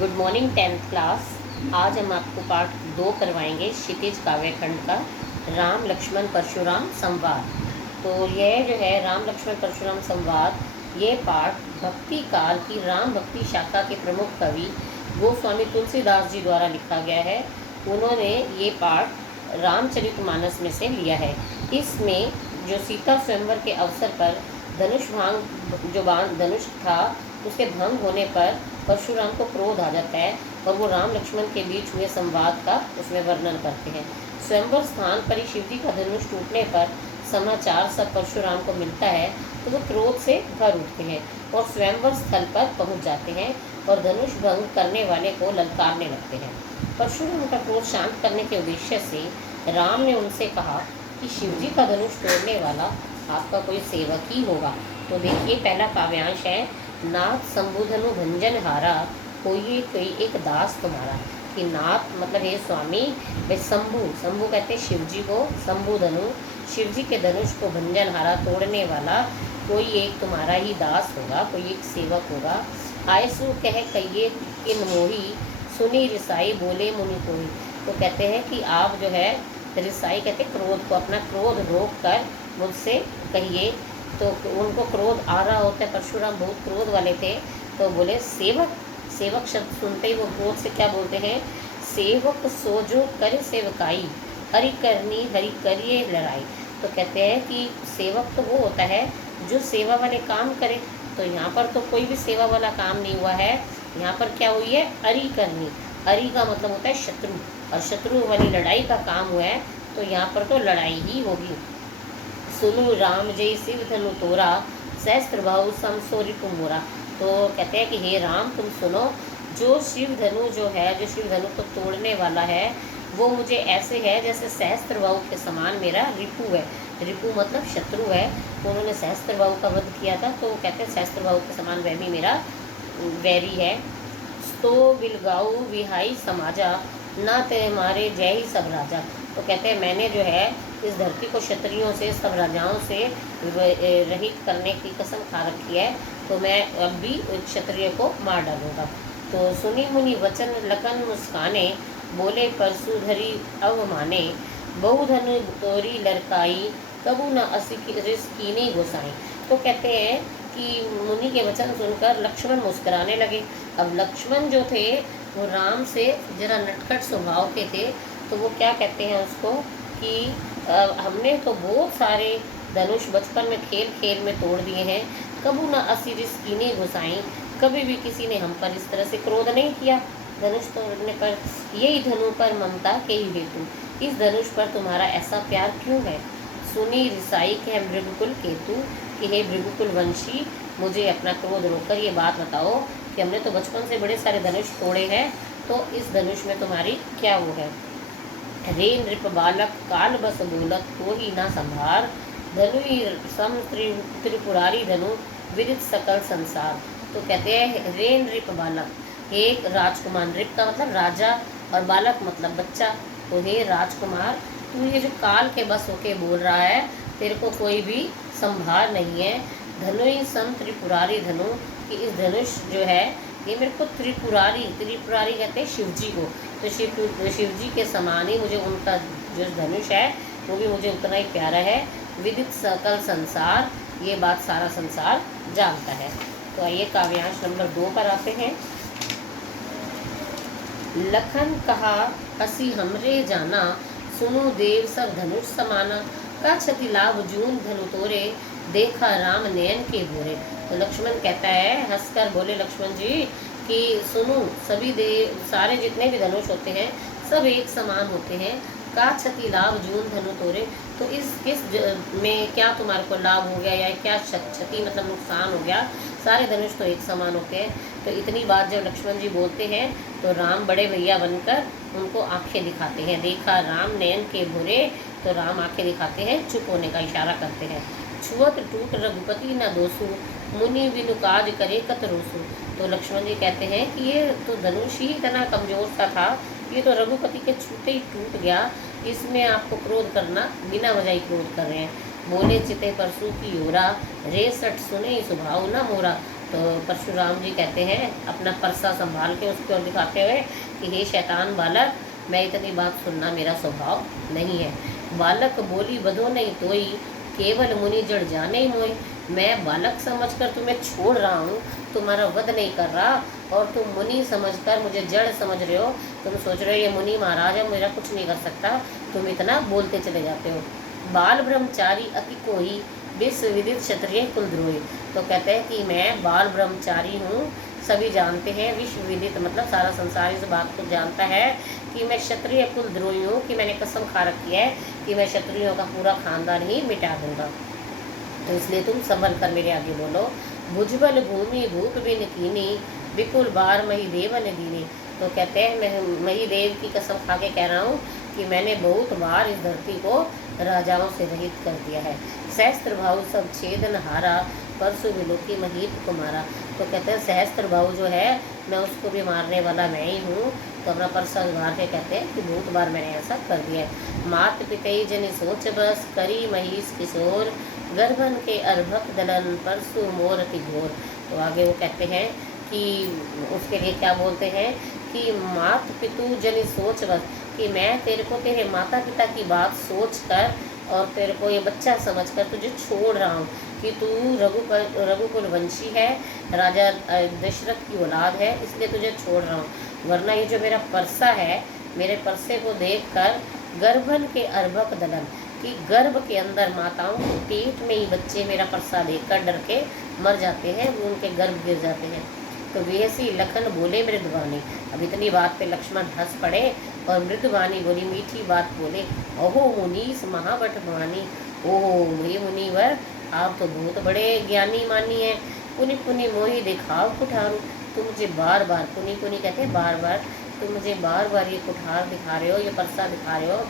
Good morning 10th class. आज हम आपको पाठ 2 करवाएंगे क्षितिज काव्यखंड का, राम लक्ष्मण परशुराम संवाद। तो यह जो है राम लक्ष्मण परशुराम संवाद, ये पाठ भक्ति काल की राम भक्ति शाखा के प्रमुख कवि गोस्वामी तुलसीदास जी द्वारा लिखा गया है। उन्होंने ये पाठ रामचरितमानस में से लिया है। इसमें जो सीता स्वयंवर के अवसर पर धनुष था, उसके भंग होने पर परशुराम को क्रोध आ जाता है और वो राम लक्ष्मण के बीच हुए संवाद का उसमें वर्णन करते हैं। स्वयंवर स्थान पर ही शिव जी का धनुष टूटने पर समाचार सब परशुराम को मिलता है तो वो क्रोध से भर उठते हैं और स्वयंवर स्थल पर पहुंच जाते हैं और धनुष भंग करने वाले को ललकारने लगते हैं। परशुराम का क्रोध शांत करने के उद्देश्य से राम ने उनसे कहा कि शिव जी का धनुष तोड़ने वाला आपका कोई सेवक ही होगा। तो देखिए, पहला काव्यांश है, नाथ शंभुधनु भंजन हारा, कोई एक दास तुम्हारा। कि नाथ मतलब हे स्वामी, वे शंभु कहते हैं शिव जी को, शंभुधनु शिव जी के धनुष को भंजन हारा तोड़ने वाला कोई एक तुम्हारा ही दास होगा, कोई एक सेवक होगा। आयसु कह कहिए किन मोही, सुनी रिसाई बोले मुनि कोई। तो कहते हैं कि आप जो है, रिसाई कहते क्रोध को, अपना क्रोध रोक कर मुझसे कहिए। तो उनको क्रोध आ रहा होता है, परशुराम बहुत क्रोध वाले थे, तो बोले सेवक। सेवक शब्द सुनते ही वो क्रोध से क्या बोलते हैं, सेवक सोजो करे सेवकाई, हरि करनी हरि करिए लड़ाई। तो कहते हैं कि सेवक तो वो होता है जो सेवा वाले काम करे। तो यहाँ पर तो कोई भी सेवा वाला काम नहीं हुआ है, यहाँ पर क्या हुई है, अरि करनी। अरि का मतलब होता है शत्रु, और शत्रु वाली लड़ाई का काम हुआ है, तो यहाँ पर तो लड़ाई ही होगी। सुनु राम जय शिव धनु तोरा, सहस्त्र भाव समसो रिपु मोरा। तो कहते हैं कि हे राम तुम सुनो, जो शिव धनु जो है, जो शिव धनु को तोड़ने वाला है, वो मुझे ऐसे है जैसे सहस्त्र भाव के समान मेरा रिपु है। रिपु मतलब शत्रु है, तो उन्होंने सहस्त्र भाव का वध किया था, तो कहते हैं सहस्त्र भाव के समान वह भी मेरा वैरी है। तो बिलगाऊ विहाई समाजा, ना ते मारे जय ही सब राजा। तो कहते हैं मैंने जो है इस धरती को क्षत्रियों से, सब राजाओं से रहित करने की कसम खा रखी है, तो मैं अब भी क्षत्रिय को मार डालूंगा। तो सुनी मुनि वचन लखन मुस्काने, बोले परशुधरी अवमाने, बहुधनु तोरी लड़काई, कबू न असी रिस कीनी गोसाई। तो कहते हैं कि मुनि के वचन सुनकर लक्ष्मण मुस्कुराने लगे। अब लक्ष्मण जो थे वो राम से जरा नटखट स्वभाव के थे, तो वो क्या कहते हैं उसको कि हमने तो बहुत सारे धनुष बचपन में खेल खेल में तोड़ दिए हैं, कबू न असी रिस कीनी घुसाई, कभी भी किसी ने हम पर इस तरह से क्रोध नहीं किया धनुष तोड़ने पर। यही धनु पर ममता के ही हेतु, इस धनुष पर तुम्हारा ऐसा प्यार क्यों है। सुनी रिसाई के मृगकुल केतु, कि हे मृगकुल वंशी, मुझे अपना क्रोध रोककर ये बात बताओ कि हमने तो बचपन से बड़े सारे धनुष तोड़े हैं, तो इस धनुष में तुम्हारी क्या वो है। रे नृप बालक काल बस बोलत, तो ही ना संभार, धनु सम त्रिपुरारी धनु विदित सकल संसार। तो कहते हैं रे नृप बालक, एक राजकुमार, नृप का मतलब राजा और बालक मतलब बच्चा। तो हे राजकुमार, तू ये जो काल के बस होके बोल रहा है, तेरे को कोई भी संभार नहीं है। धनु ही सम त्रिपुरारी धनु, कि इस धनुष जो है ये मेरे को त्रिपुरारी कहते हैं शिव जी को, तो शिव जी के समान ही मुझे उनका जो धनुष है वो भी मुझे उतना ही प्यारा है। विदित सकल संसार, ये बात सारा संसार जानता है। तो आइए काव्यांश नंबर 2 पर आते हैं। लखन कहा हसी हमरे जाना, सुनो देव सब धनुष समाना, का क्षति लाभ जून धनु तोरे, देखा राम नयन के भोरे। तो लक्ष्मण कहता है, हंसकर बोले लक्ष्मण जी कि सुनो, सभी देव सारे जितने भी धनुष होते हैं सब एक समान होते हैं। का क्षति लाभ जून धनु तोरे, तो इस किस में क्या तुम्हारे को लाभ हो गया, या क्या क्षति मतलब नुकसान हो गया, सारे धनुष तो एक समान होते हैं। तो इतनी बात जब लक्ष्मण जी बोलते हैं तो राम बड़े भैया बनकर उनको आंखें दिखाते हैं। देखा राम नयन के भोरे, तो राम आंखें दिखाते हैं, चुप होने का इशारा करते हैं। छुअत टूट रघुपति न दोसु, मुनि बिनु काज करे कत रोसु। तो लक्ष्मण जी कहते हैं कि ये तो धनुष ही इतना कमज़ोर सा था, ये तो रघुपति के छूते ही टूट गया, इसमें आपको क्रोध करना, बिना वजह ही क्रोध कर रहे हैं। बोले चिते परसु की ओरा, रे सठ सुने स्वभाव न मोरा। तो परशुराम जी कहते हैं अपना परसा संभाल के उसकी ओर दिखाते हुए कि हे शैतान बालक, मैं इतनी बात सुनना मेरा स्वभाव नहीं है। बालक बोली बधो नहीं तोई, केवल मुनि जड़ जाने ही मोई। मैं बालक समझकर तुम्हें छोड़ रहा हूँ, तुम्हारा वध नहीं कर रहा, और तुम मुनि समझकर मुझे जड़ समझ रहे हो। तुम सोच रहे हो ये मुनि महाराज है, मेरा कुछ नहीं कर सकता, तुम इतना बोलते चले जाते हो। बाल ब्रह्मचारी अति कोई, विश्व विदित क्षत्रिय कुलद्रोही। तो कहते हैं कि मैं बाल ब्रह्मचारी हूँ, सभी जानते हैं, विश्व विदित मतलब सारा संसार इस बात को जानता है कि मैं क्षत्रिय कुलद्रोही हूँ, कि मैंने कसम खा रखी है कि मैं क्षत्रियों का पूरा खानदान ही मिटा दूंगा। तो इसलिए तुम संभल कर मेरे आगे बोलो। भुजबल भूमि भूप बिन कीनी, विपुल बार मही देवन दीनी। तो कहते हैं मैं मही देव की कसम खा के कह रहा हूँ कि मैंने बहुत बार इस धरती को राजाओं से रहित कर दिया है। सहस्त्र भाव सब छेदन हारा, परसु विलोकी महीप कुमारा। तो कहते हैं सहस्त्र भाव जो है मैं उसको भी मारने वाला मैं ही हूँ। तो अपना परसा उभार के कहते हैं कि बहुत बार मैंने ऐसा कर दिया है। मात पितई जनि सोच बस, करी महिष किशोर, गर्भन के अर्भक दलन, परसु मोरति घोर। तो आगे वो कहते हैं कि उसके लिए क्या बोलते हैं कि मात पितु जनि सोच बस, कि मैं तेरे को तेरे माता पिता की बात सोच कर और तेरे को ये बच्चा समझकर तुझे छोड़ रहा हूँ कि तू रघुकुल वंशी है, राजा दशरथ की औलाद है, इसलिए तुझे छोड़ रहा हूँ। वरना ये जो मेरा परसा है, मेरे परसे को देखकर गर्भन के अर्भक दलन, कि गर्भ के अंदर माताओं के पेट में ही बच्चे मेरा परसा देखकर डर के मर जाते हैं, वो उनके गर्भ गिर जाते हैं। तो वैसी लखन बोले मृदवानी। अब इतनी बात पे लक्ष्मण हंस पड़े और मृदवानी बोली, मीठी बात बोले। ओहो मुनीस महाबट भवानी, ओहो हे मुनिवर, आप तो बहुत बड़े ज्ञानी मानी हैं। पुनि पुनि मोही दिखाओ कुठारू, तुम मुझे बार बार, पुनि पुनि कहते हैं बार बार, तुम मुझे बार बार ये कुठार दिखा रहे हो, ये परसा दिखा रहे हो,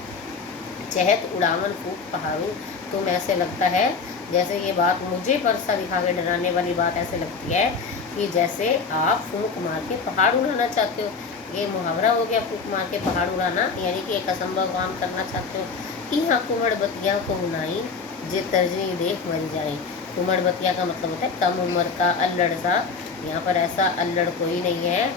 चहत उड़ावन फूक पहाड़ू। तुम ऐसे लगता है जैसे ये बात मुझे परसा दिखा के डराने वाली बात ऐसे लगती है कि जैसे आप फूक मार के पहाड़ उड़ाना चाहते हो। ये मुहावरा हो गया फूक मार के पहाड़ उड़ाना, यानी कि एक असंभव काम करना चाहते हो। यहाँ कुमड़ बतिया को उनाई, जे तर्जनी देख मर जाए। कुमड़ बतिया का मतलब होता है कम उम्र का अल्लड़ सा। यहाँ पर ऐसा अल्लड़ कोई नहीं है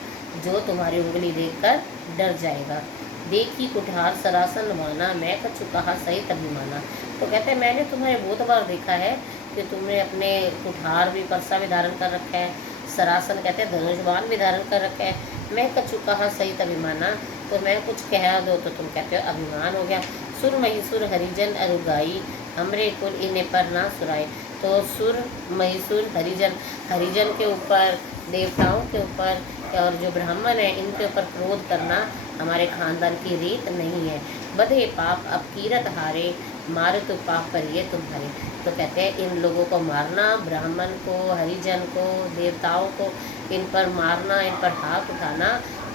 जो तुम्हारी उंगली देखकर डर जाएगा। देखी कुठार सरासन माना, मैं कछु कहा सहित अभिमाना। तो कहते हैं मैंने तुम्हारे बहुत बार देखा है कि तुमने अपने कुठार भी, परसा भी धारण कर रखा है, सरासन कहते हैं धनुषबाण भी धारण कर रखा है। मैं कछु कहा सहित अभिमाना, तो मैं कुछ कह दो तो तुम कहते हो अभिमान हो गया। सुर महिसुर हरिजन अरुगाई, हमरे कुल इन्हें पर ना सुराए। तो सुर महिसुर हरिजन, हरिजन के ऊपर, देवताओं के ऊपर और जो ब्राह्मण है इनके ऊपर क्रोध करना हमारे खानदान की रीत नहीं है। बधे पाप अब कीरत हारे, मारे तो पाप करिए तुम्हारे। तो कहते हैं इन लोगों को मारना, ब्राह्मण को, हरिजन को, देवताओं को, इन पर मारना, इन पर हाथ उठाना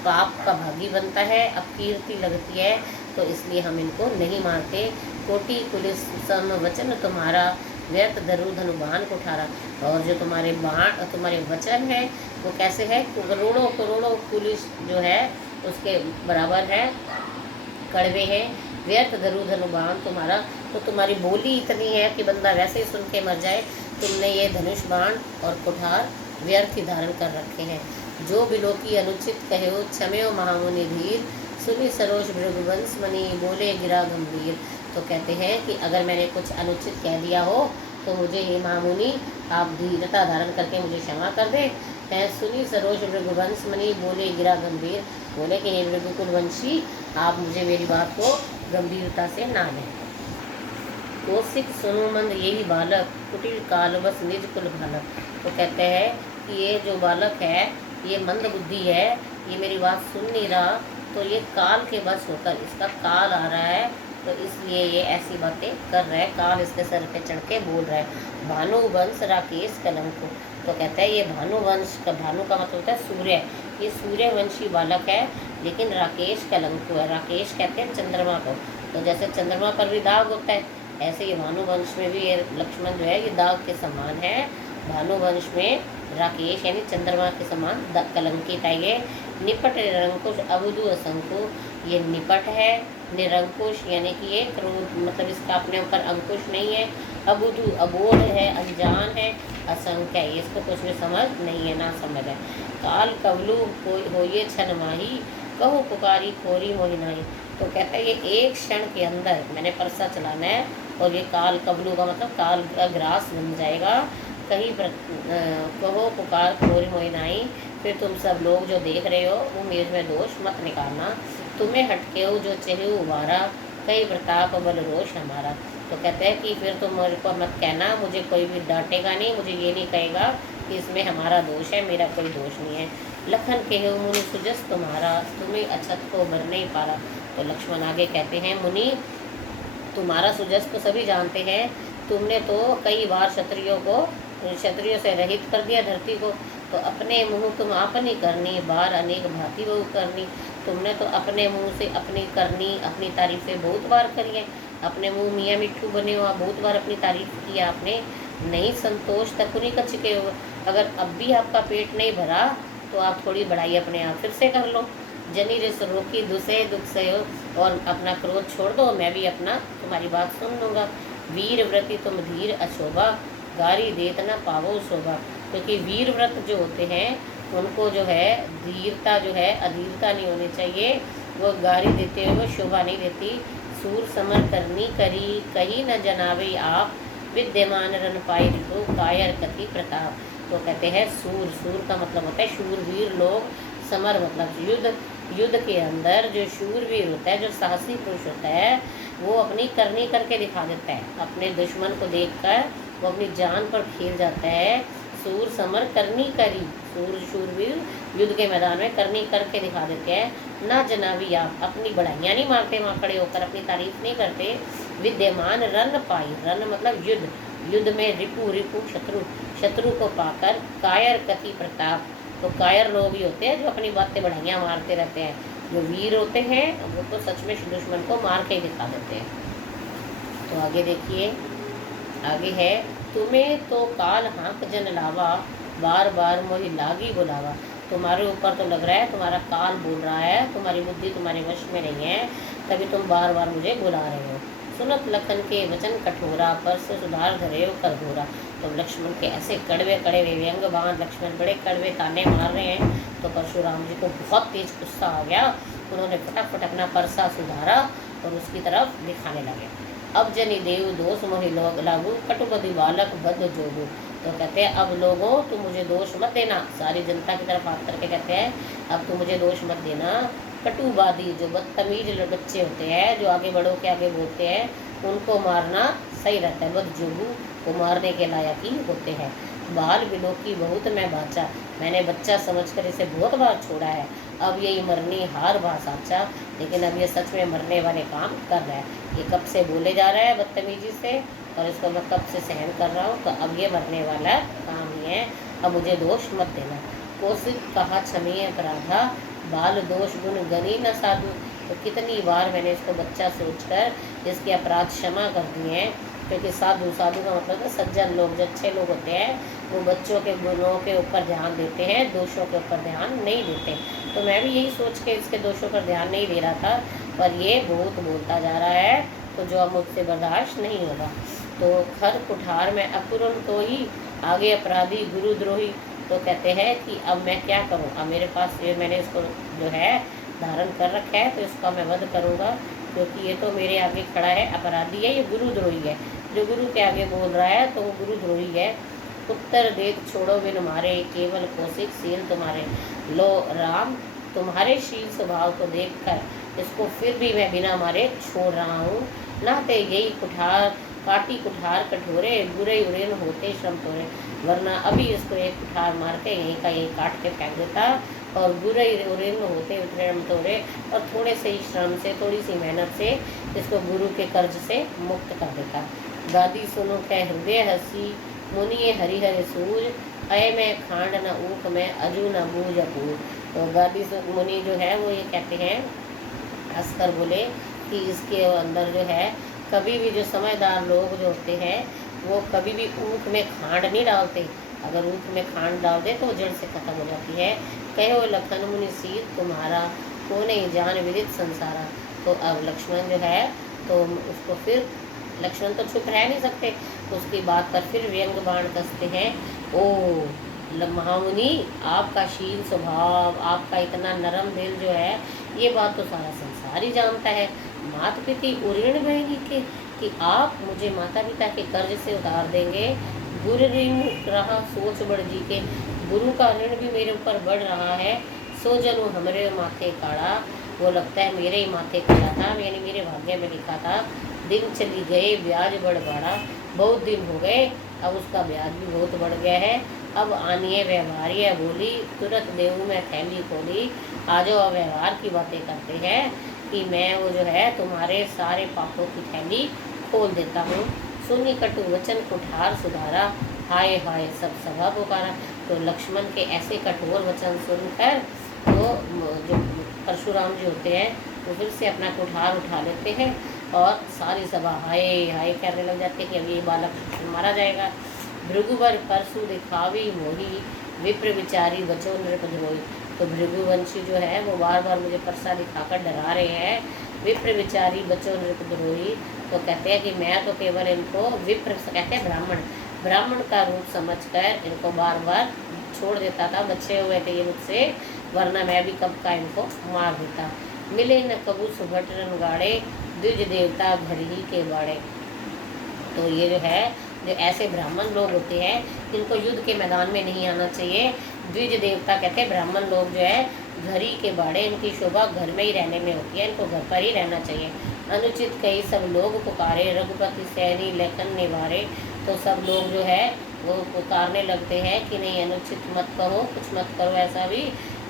पाप का भागी बनता है, अपकीर्ति लगती है, तो इसलिए हम इनको नहीं मारते। कोटि पुलिस सम वचन तुम्हारा, व्यर्थ धरु धनुबान कुठारा। और जो तुम्हारे बाण, तुम्हारे वचन है वो कैसे है, करोड़ों करोड़ों पुलिस जो है उसके बराबर है, कड़वे हैं। व्यर्थ धरु धनुबान तुम्हारा, तो तुम्हारी बोली इतनी है कि बंदा वैसे ही सुन के मर जाए। तुमने ये धनुष बाण और कुठार व्यर्थ ही धारण कर रखे हैं। जो बिलो की अनुचित कहो, क्षमयो महामुनि धीर, सुनी सरोज भृगुवंश मणि, बोले गिरा गंभीर। तो कहते हैं कि अगर मैंने कुछ अनुचित कह दिया हो तो मुझे हे महामुनि आप धीरता धारण करके मुझे क्षमा कर दें। है सुनी सरोज भृगुवंश मणि, बोले गिरा गंभीर, बोले कि हे भृगुकुल वंशी आप मुझे मेरी बात को गंभीरता से ना लें। कौशिक सुनो मंद यही बालक, कुटिल काल बस निज कुल बालक। तो कहते हैं कि ये जो बालक है ये मंद बुद्धि है, ये मेरी बात सुन नहीं रहा, तो ये काल के बस होकर, इसका काल आ रहा है तो इसलिए ये ऐसी बातें कर रहा है, काल इसके सर पे चढ़ के बोल रहा है। भानुवंश राकेश कलंक। तो कहते हैं ये भानुवंश का, भानु का मतलब होता है सूर्य, ये सूर्यवंशी बालक है, लेकिन राकेश कलंक है। राकेश कहते हैं चंद्रमा को, तो जैसे चंद्रमा पर भी दाग होता है ऐसे ये भानुवंश में भी ये लक्ष्मण जो है ये दाग के समान है। भानुवंश में राकेश यानी चंद्रमा के समान कलंकित है ये। निपट निरंकुश अवधु असंकु, ये निपट है, निरंकुश यानी कि ये क्रोध मतलब इसका अपने ऊपर अंकुश नहीं है, अबुधु अबोध है, अनजान है, असंख्य है, इसको कुछ भी समझ नहीं है, ना समझ है। काल कवलु कोई होइए छन माही, कहो पुकारी खोरी मोहिनाई। तो कहता है ये एक क्षण के अंदर मैंने परसा चलाना है, और ये काल कबलू का मतलब काल का ग्रास बन जाएगा। कहीं कहो पुकार खोरी मोहिनाई, फिर तुम सब लोग जो देख रहे हो वो मेज में दोष मत निकालना। तुम्हें हटके हो जो चेहु उबारा, कई प्रताप बल रोष हमारा। तो कहते हैं कि फिर तुम मेरे को मत कहना, मुझे कोई भी डांटेगा नहीं, मुझे ये नहीं कहेगा कि इसमें हमारा दोष है, मेरा कोई दोष नहीं है। लखन के हो मुनि सुजस तुम्हारा, तुम्हें अछत को भर नहीं पारा। तो लक्ष्मण आगे कहते हैं, मुनि तुम्हारा सुजस तो सभी जानते हैं, तुमने तो कई बार क्षत्रियों से रहित कर दिया धरती को। तो अपने मुँह तुम आपनी करनी, बार अनेक भांति बहु करनी। तुमने तो अपने मुँह से अपनी करनी, अपनी तारीफें बहुत बार करी है। अपने मुँह मियाँ मिट्ठू बने हो, बहुत बार अपनी तारीफ की आपने। नहीं संतोष तकुनी कच के हो, अगर अब भी आपका पेट नहीं भरा तो आप थोड़ी बढ़ाई अपने आप फिर से कर लो। जनी रिस रोकी दुसे दुख से हो, और अपना क्रोध छोड़ दो, मैं भी अपना तुम्हारी बात सुन लूँगा। वीर व्रति तुम धीर अशोभा, गारी देत न पावो शोभा। क्योंकि वीर व्रत जो होते हैं उनको जो है धीरता जो है अधीरता नहीं होनी चाहिए, वो गारी देते हुए शोभा नहीं देती। सूर समर करनी करी, कहीं न जनावे आप, विद्यमान रन पाई रिपु, कायर कथि प्रताप। तो कहते हैं सूर का मतलब होता है शूरवीर लोग, समर मतलब युद्ध के अंदर जो शूरवीर होता है, जो साहसी पुरुष होता है, वो अपनी करनी करके दिखा देता है। अपने दुश्मन को देखकर वो अपनी जान पर खेल जाता है। सूर समर करनी करी, शूरवीर युद्ध के मैदान में करनी करके दिखा देते हैं। ना जनाबी आप, अपनी बढ़ाइयाँ नहीं मारते, वहाँ खड़े होकर अपनी तारीफ नहीं करते। विद्यमान रन पाई, रन मतलब युद्ध में रिपु शत्रु को पाकर, कायर कथि प्रताप। तो कायर लोग ही होते हैं जो अपनी बातें बढ़ाइयाँ मारते रहते हैं। जो वीर होते हैं वो तो सच में दुश्मन को मार के ही दिखा देते हैं। तो आगे देखिए, आगे है, तुम्हें तो काल हाँक जन लावा, बार बार मोहि लागी बुलावा। तुम्हारे ऊपर तो लग रहा है तुम्हारा काल बोल रहा है, तुम्हारी बुद्धि तुम्हारे वश में नहीं है, तभी तुम बार बार मुझे बुला रहे हो। सुनत लखन के वचन कठोरा, पर से सुधार धरे हो कर घोरा। तो लक्ष्मण के ऐसे कड़वे व्यंग्यवान लक्ष्मण बड़े कड़वे ताने मार रहे हैं। तो परशुराम जी को बहुत तेज गुस्सा आ गया। उन्होंने फटाफट अपना परसा सुधारा और उसकी तरफ दिखाने लगे। अब जनि देव दोष मोहि लोग लागू, कटुबधि बालक बद्ध जोगू। तो कहते हैं अब लोगों तुम मुझे दोष मत देना, सारी जनता की तरफ हाथ करके कहते हैं अब तुम मुझे दोष मत देना। कटुवादी जो बदतमीज बच्चे होते हैं, जो आगे बड़ों के आगे बोलते हैं, उनको मारना सही रहता है। बद जोगू को मारने के लायक ही होते हैं। बाल बिलो की बहुत मैं बाचा, मैंने बच्चा समझकर इसे बहुत बार छोड़ा है। अब यही मरनी हार भा साचा, लेकिन अब ये सच में मरने वाले काम कर रहा है। ये कब से बोले जा रहा है बदतमीजी से, और इसको मैं कब से सहन कर रहा हूँ, तो अब ये मरने वाला काम ही है। अब मुझे दोष मत देना। कोशिश कहा क्षमीय अपराधा, बाल दोष गुण गनी न साधु। तो कितनी बार मैंने इसको बच्चा सोचकर इसके अपराध क्षमा कर दिए हैं। क्योंकि साधु का मतलब है सज्जन लोग, जो अच्छे लोग होते हैं, वो बच्चों के गुणों के ऊपर ध्यान देते हैं, दोषों के ऊपर ध्यान नहीं देते। तो मैं भी यही सोच के इसके दोषों पर ध्यान नहीं दे रहा था, पर ये बहुत बोलता जा रहा है, तो जो अब मुझसे बर्दाश्त नहीं होगा। तो खर कुठार में अपूर्ण तो ही, आगे अपराधी गुरुद्रोही। तो कहते हैं कि अब मैं क्या करूं, अब मेरे पास ये मैंने इसको जो है धारण कर रखा है, तो इसका मैं वध करूंगा, क्योंकि ये तो मेरे आगे खड़ा है, अपराधी है, ये गुरुद्रोही है। जो गुरु के आगे बोल रहा है तो वो गुरुद्रोही है। उत्तर देख छोड़ो बिन मारे, केवल कौशिक शील तुम्हारे। लो राम, तुम्हारे शील स्वभाव को देखकर इसको फिर भी मैं बिना मारे छोड़ रहा हूँ। नाते यही काटी कुठार कठोरे, बुरे उरेन होते श्रम तोरे। वरना अभी इसको एक कुठार मार के यहीं का यहीं काट के फेंक देता, और बुरे उरेन होते श्रम तोरे, और थोड़े से ही श्रम से, थोड़ी सी मेहनत से इसको गुरु के कर्ज से मुक्त कर देता। दादी सुनो कह हृदय हसी, मुनिये हरिहर सूज। अय में खांड न ऊख में, अजू न बूझ अपूर। तो गादी मुनि जो है वो ये कहते हैं, हंसकर बोले कि इसके अंदर जो है कभी भी जो समझदार लोग जो होते हैं वो कभी भी ऊख में खांड नहीं डालते। अगर ऊख में खांड डाल दे तो जड़ से खत्म हो जाती है। कहो लखन मुनि सीत तुम्हारा, को नहीं जान विदित संसारा। तो अब लक्ष्मण जो है तो उसको फिर लक्ष्मण तो चुप रह नहीं सकते, तो उसकी बात पर फिर व्यंग बाण कसते हैं। ओ महामुनि, आपका शील स्वभाव, आपका इतना नरम दिल जो है, ये बात तो सारा संसार ही जानता है। मात पिती उऋण बहनी के, कि आप मुझे माता पिता के कर्ज से उतार देंगे। गुरु ऋण रहा सोच बढ़ जी के, गुरु का ऋण भी मेरे ऊपर बढ़ रहा है। सो जनु हमारे माथे काढ़ा, वो लगता है मेरे ही माथे काढ़ा था, यानी मेरे भाग्य में लिखा था। दिन चली गए ब्याज बढ़ बढ़ा, बहुत दिन हो गए, अब उसका ब्याज भी बहुत बढ़ गया है। अब आनिए व्यवहारिया बोली, तुरंत देऊ मैं थैली खोली। आज अब व्यवहार की बातें करते हैं कि मैं वो जो है तुम्हारे सारे पापों की थैली खोल देता हूँ। सुनी कटु वचन कुठार सुधारा, हाय हाय सब सभा पुकारा। तो लक्ष्मण के ऐसे कठोर वचन सुनकर तो जो परशुराम जी होते हैं वो फिर से अपना कुठार उठा लेते हैं और सारी सभा हाय हाय करने लग जाते हैं कि अब ये बालक मारा जाएगा। भृगुवर परशु दिखावी मोही, विप्र विचारी बचो नृपद्रोही। तो भृगुवंशी जो है वो बार बार मुझे परसा दिखाकर डरा रहे हैं। विप्र विचारी बचो नृपद्रोही, तो कहते हैं कि मैं तो केवल इनको, विप्र कहते हैं ब्राह्मण, ब्राह्मण का रूप समझकर इनको बार बार छोड़ देता था, बचे हुए थे ये मुझसे, वरना मैं भी कब का इनको मार देता। मिले न कबू सुभट रनगाड़े, द्विज देवता घर ही के बाड़े। तो ये जो है, जो ऐसे ब्राह्मण लोग होते हैं जिनको युद्ध के मैदान में नहीं आना चाहिए, द्विज देवता कहते हैं ब्राह्मण लोग जो है घर ही के बाड़े, इनकी शोभा घर में ही रहने में होती है, इनको घर पर ही रहना चाहिए। अनुचित कई सब लोग पुकारे, रघुपति सैनी लेखन निवारे। तो सब लोग जो है वो पुकारने लगते हैं कि नहीं अनुचित मत कहो, कुछ मत करो ऐसा भी।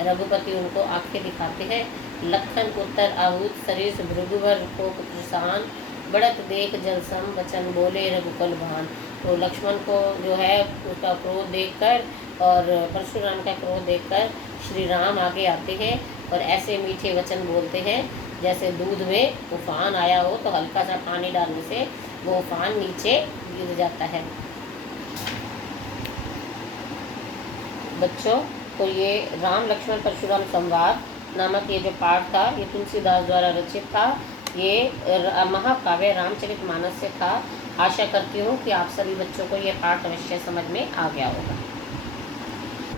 रघुपति उनको आंखें दिखाते हैं। लखन पुत्र आहूत सरिस, भृगुवर को पुत्रसान, बढ़त देख जलसम वचन बोले रघुकुल भान। तो लक्ष्मण को जो है उसका क्रोध देखकर और परशुराम का क्रोध देखकर श्री राम आगे आते हैं और ऐसे मीठे वचन बोलते हैं जैसे दूध में उफान आया हो तो हल्का सा पानी डालने से वो उफान नीचे गिर जाता है। बच्चों, तो ये राम लक्ष्मण परशुराम संवाद नामक ये जो पाठ था, ये तुलसीदास द्वारा रचित था। ये महाकाव्य रामचरितमानस से था। आशा करती हूँ कि आप सभी बच्चों को ये पाठ अवश्य समझ में आ गया होगा।